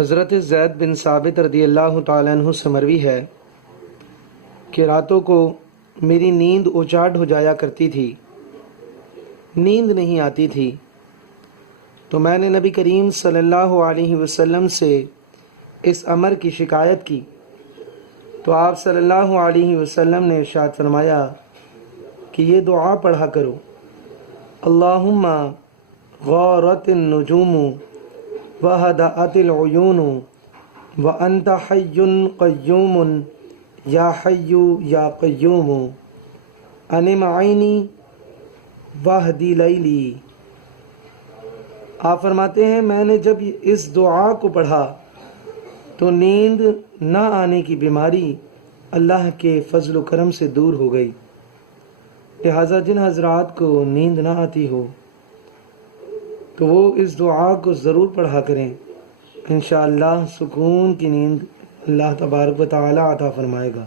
حضرت زید بن ثابت رضی اللہ تعالیٰ عنہ سے مروی ہے کہ راتوں کو میری نیند اچاٹ ہو جایا کرتی تھی، نیند نہیں آتی تھی، تو میں نے نبی کریم صلی اللہ علیہ وسلم سے اس امر کی شکایت کی، تو آپ صلی اللہ علیہ وسلم نے ارشاد فرمایا کہ یہ دعا پڑھا کرو: اللہم غارت النجوم وہدأت العیون وانت حی قیوم یا حی یا قیوم انم عینی واہدی لیلی۔ آپ فرماتے ہیں میں نے جب اس دعا کو پڑھا تو نیند نہ آنے کی بیماری اللہ کے فضل و کرم سے دور ہو گئی۔ لہٰذا جن حضرات کو نیند نہ آتی ہو تو وہ اس دعا کو ضرور پڑھا کریں، انشاءاللہ سکون کی نیند اللہ تبارک و تعالی عطا فرمائے گا۔